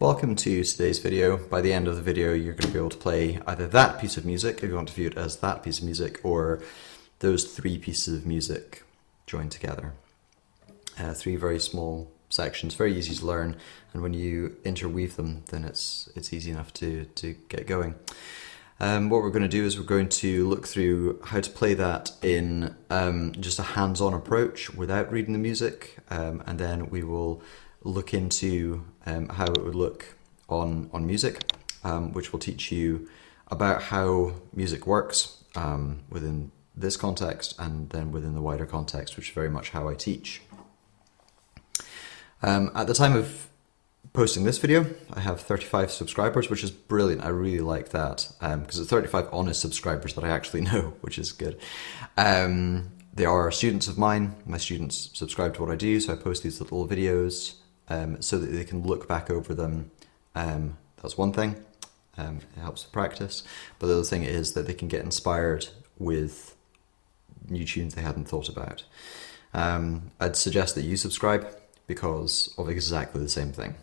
Welcome to today's video. By the end of the video, you're going to be able to play either that piece of music, if you want to view it as that piece of music, or those three pieces of music joined together. Three very small sections, very easy to learn, and when you interweave them, then it's easy enough to get going. What we're going to do is we're going to look through how to play that in just a hands-on approach without reading the music, and then we will look into how it would look on music, which will teach you about how music works within this context and then within the wider context, which is very much how I teach. At the time of posting this video, I have 35 subscribers, which is brilliant. I really like that because it's 35 honest subscribers that I actually know, which is good. They are students of mine. My students subscribe to what I do, so I post these little videos so that they can look back over them. That's one thing. It helps with practice. But the other thing is that they can get inspired with new tunes they hadn't thought about. I'd suggest that you subscribe because of exactly the same thing.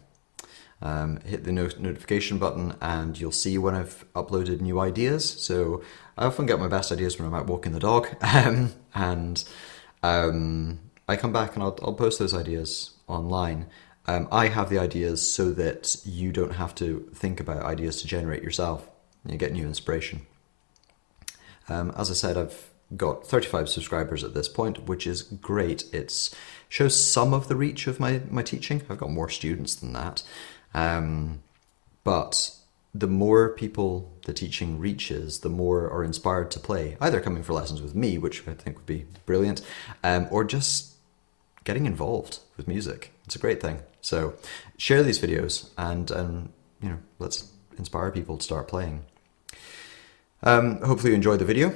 Hit the notification button and you'll see when I've uploaded new ideas. So I often get my best ideas when I'm out walking the dog, and I come back and I'll post those ideas online. I have the ideas so that you don't have to think about ideas to generate yourself. You get new inspiration. As I said, I've got 35 subscribers at this point, which is great. It shows some of the reach of my teaching. I've got more students than that. But the more people the teaching reaches, the more are inspired to play, either coming for lessons with me, which I think would be brilliant, or just getting involved with music. It's a great thing. So share these videos and you know, let's inspire people to start playing. Hopefully you enjoyed the video.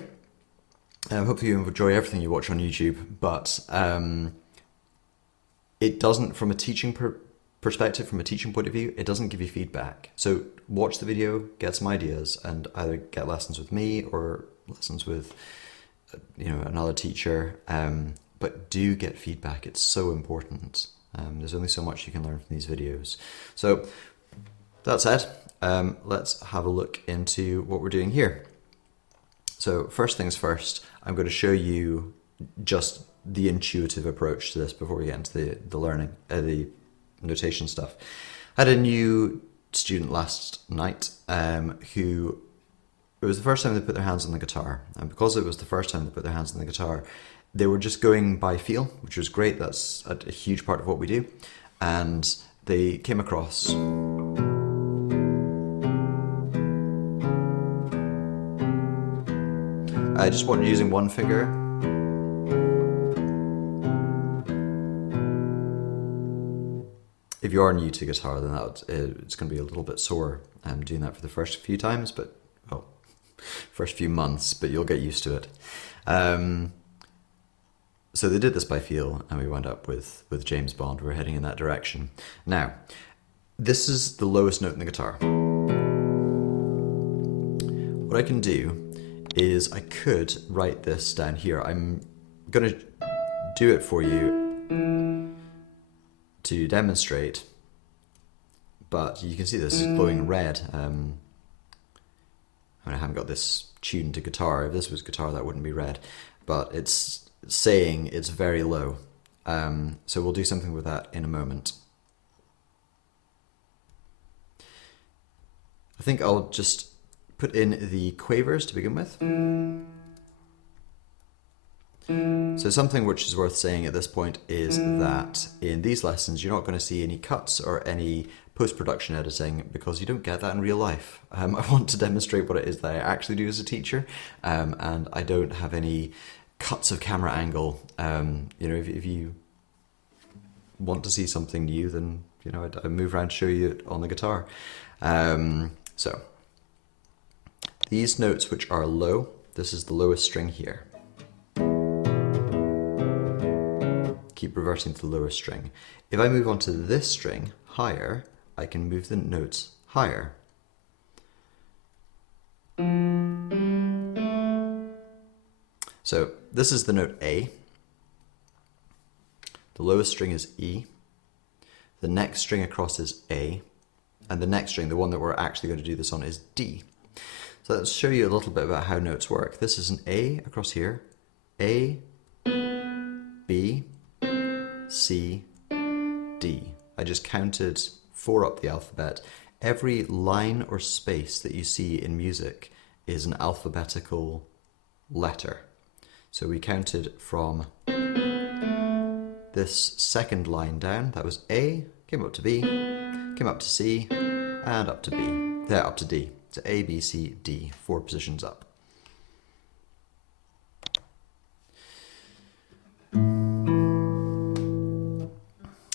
Hopefully you enjoy everything you watch on YouTube, but it doesn't, from a teaching perspective, from a teaching point of view, it doesn't give you feedback. So watch the video, get some ideas, and either get lessons with me or lessons with another teacher. But do get feedback. It's so important. There's only so much you can learn from these videos. So that said, let's have a look into what we're doing here. So first things first, I'm going to show you just the intuitive approach to this before we get into the learning, the notation stuff. I had a new student last night who, it was the first time they put their hands on the guitar. And because it was the first time they put their hands on the guitar, they were just going by feel, which was great. That's a huge part of what we do. And they came across I just want using one finger. If you are new to guitar, then it's going to be a little bit sore doing that for the first few times, but well, first few months, but you'll get used to it. So they did this by feel, and we wound up with James Bond. We're heading in that direction. Now, this is the lowest note in the guitar. What I can do is I could write this down here. I'm going to do it for you to demonstrate, but you can see this is glowing red. I haven't got this tuned to guitar. If this was guitar, that wouldn't be red, but it's saying it's very low. So we'll do something with that in a moment. I think I'll just put in the quavers to begin with. So something which is worth saying at this point is that in these lessons you're not going to see any cuts or any post-production editing because you don't get that in real life. I want to demonstrate what it is that I actually do as a teacher, and I don't have any cuts of camera angle. If you want to see something new, then I move around to show you it on the guitar. So these notes which are low, this is the lowest string here. Keep keep reverting to the lowest string. If I move on to this string higher, I can move the notes higher. So this is the note A. The lowest string is E. The next string across is A. And the next string, the one that we're actually going to do this on, is D. So let's show you a little bit about how notes work. This is an A across here. A, B, C, D. I just counted 4 up the alphabet. Every line or space that you see in music is an alphabetical letter. So we counted from this second line down. That was A, came up to B, came up to C, and up to B. There, up to D. So A, B, C, D, 4 positions up.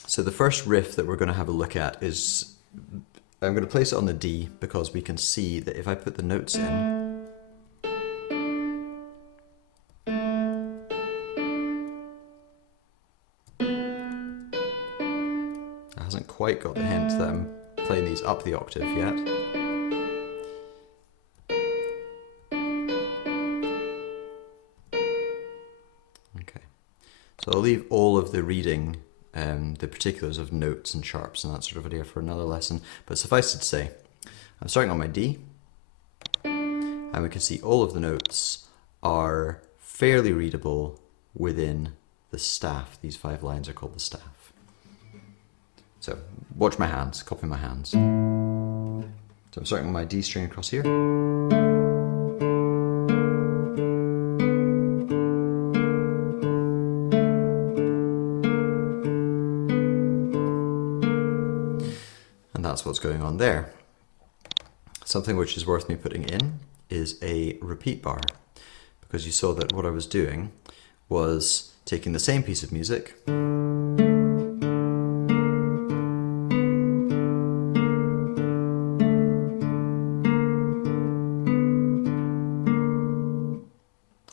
So the first riff that we're going to have a look at is, I'm going to place it on the D because we can see that if I put the notes in, it hasn't quite got the hint that I'm playing these up the octave yet. Okay, so I'll leave all of the reading, the particulars of notes and sharps and that sort of idea for another lesson, but suffice it to say, I'm starting on my D, and we can see all of the notes are fairly readable within the staff. These 5 lines are called the staff. So watch my hands, copy my hands. So I'm starting with my D string across here. And that's what's going on there. Something which is worth me putting in is a repeat bar, because you saw that what I was doing was taking the same piece of music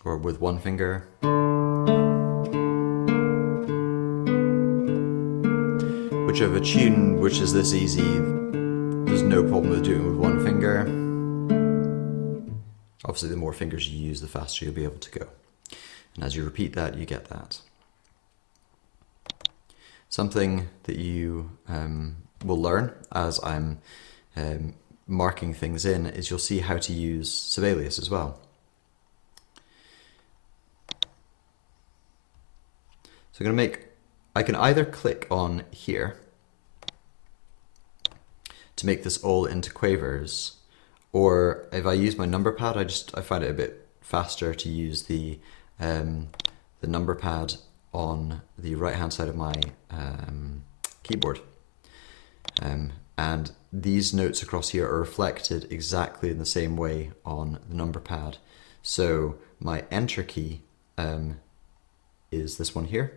or with one finger, whichever tune which is this easy, there's no problem with doing it with one finger. Obviously the more fingers you use, the faster you'll be able to go. And as you repeat that, you get that. Something that you will learn as I'm marking things in is you'll see how to use Sibelius as well. So I'm going to I can either click on here to make this all into quavers, or if I use my number pad, I find it a bit faster to use the number pad on the right hand side of my keyboard. And these notes across here are reflected exactly in the same way on the number pad. So my enter key is this one here,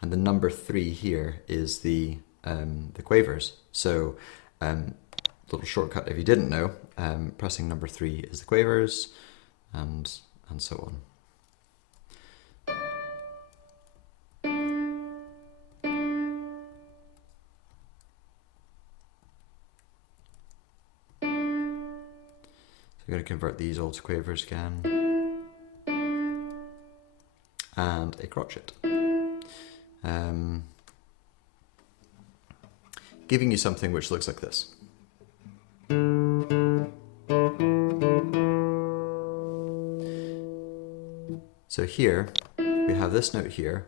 and the number 3 here is the quavers. So little shortcut if you didn't know, pressing number 3 is the quavers, and so on. So I'm going to convert these all to quavers again, and a crotchet. Giving you something which looks like this. So here, we have this note here,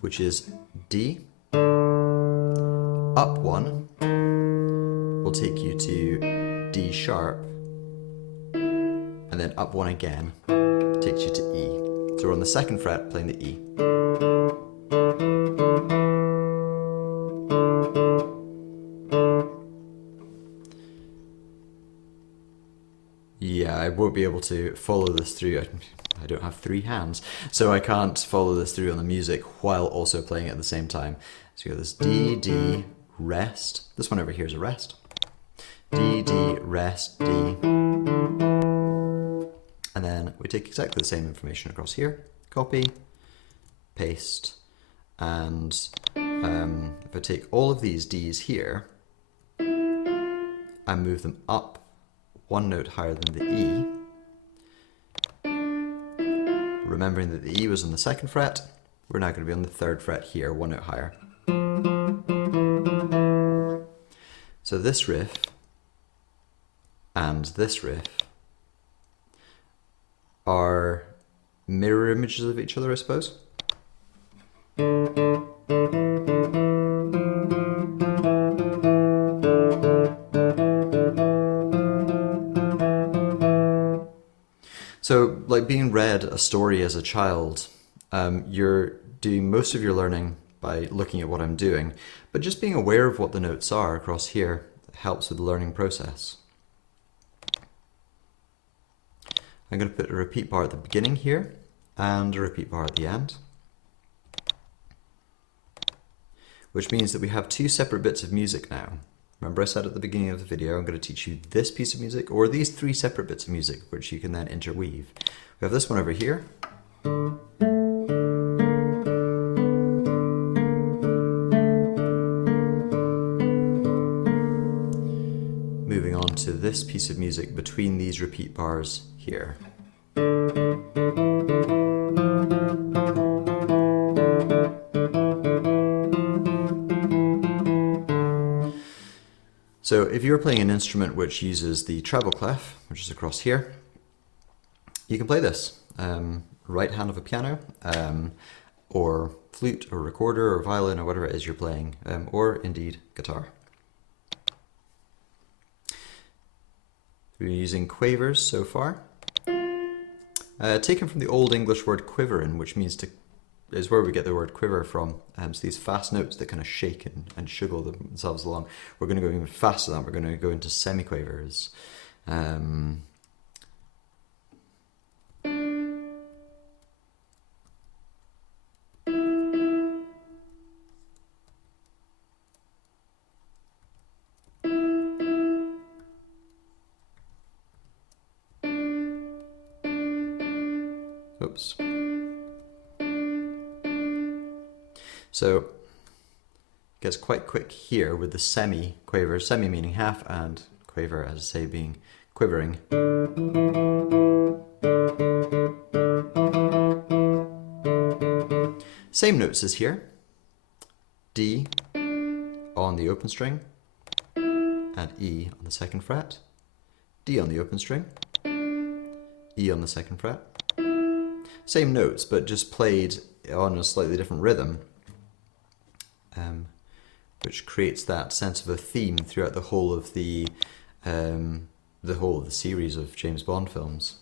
which is D, up 1 will take you to D sharp, and then up 1 again takes you to E. So we're on the 2nd fret playing the E. Yeah, I won't be able to follow this through. I don't have 3 hands, so I can't follow this through on the music while also playing it at the same time. So you got this D, D, rest. This one over here is a rest. D, D, rest, D. And then we take exactly the same information across here. Copy, paste, and if I take all of these Ds here and move them up one note higher than the E, remembering that the E was on the 2nd fret, we're now going to be on the 3rd fret here, one note higher. So this riff and this riff are mirror images of each other, I suppose. So, like being read a story as a child, you're doing most of your learning by looking at what I'm doing, but just being aware of what the notes are across here helps with the learning process. I'm going to put a repeat bar at the beginning here and a repeat bar at the end, which means that we have 2 separate bits of music now. Remember I said at the beginning of the video I'm going to teach you this piece of music, or these 3 separate bits of music which you can then interweave. We have this one over here. Moving on to this piece of music between these repeat bars here. So if you're playing an instrument which uses the treble clef, which is across here, you can play this. Right hand of a piano, or flute, or recorder, or violin, or whatever it is you're playing, or indeed guitar. We've been using quavers so far. Taken from the Old English word quiverin, which means to, is where we get the word quiver from. So these fast notes that kind of shake and shuggle themselves along. We're going to go even faster than that. We're going to go into semiquavers. Oops. So it gets quite quick here with the semi-quaver, semi meaning half, and quaver, as I say, being quivering. Same notes as here. D on the open string, and E on the 2nd fret. D on the open string, E on the 2nd fret. Same notes, but just played on a slightly different rhythm, which creates that sense of a theme throughout the whole of the series of James Bond films.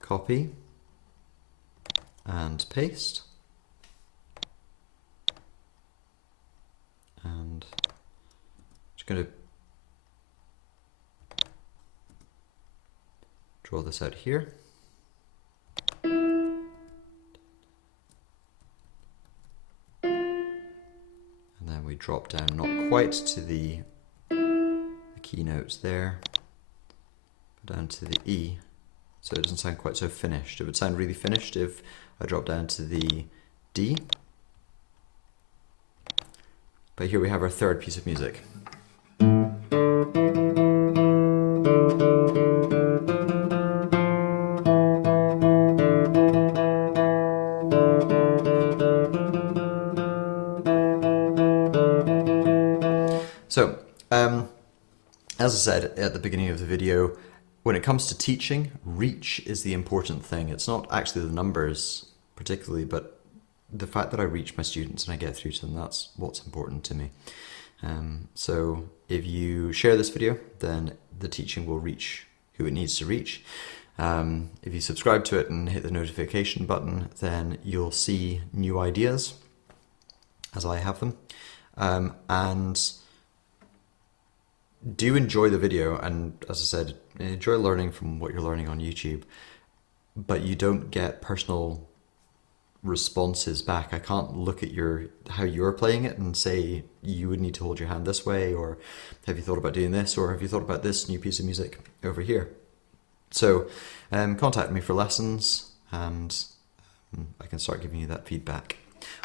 Copy and paste, and just going to draw this out here. And then we drop down, not quite to the key notes there, but down to the E, so it doesn't sound quite so finished. It would sound really finished if I drop down to the D. But here we have our 3rd piece of music. So, as I said at the beginning of the video, when it comes to teaching, reach is the important thing. It's not actually the numbers particularly, but the fact that I reach my students and I get through to them, that's what's important to me. So if you share this video, then the teaching will reach who it needs to reach. If you subscribe to it and hit the notification button, then you'll see new ideas as I have them. And do enjoy the video, and as I said, enjoy learning from what you're learning on YouTube, but you don't get personal responses back. I can't look at how you're playing it and say you would need to hold your hand this way, or have you thought about doing this, or have you thought about this new piece of music over here. So contact me for lessons and I can start giving you that feedback.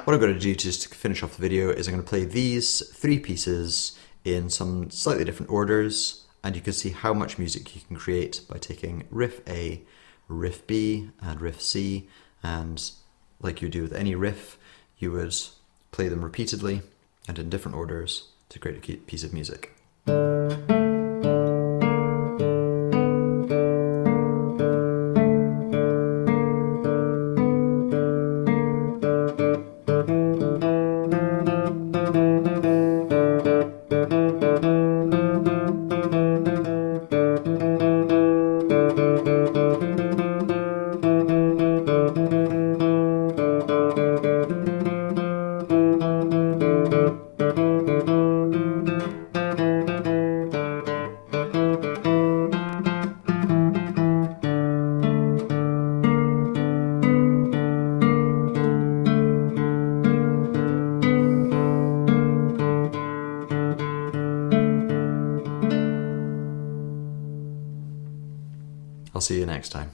What I'm going to do just to finish off the video is I'm going to play these 3 pieces in some slightly different orders, and you can see how much music you can create by taking riff A, riff B, and riff C, and like you do with any riff, you would play them repeatedly and in different orders to create a piece of music. I'll see you next time.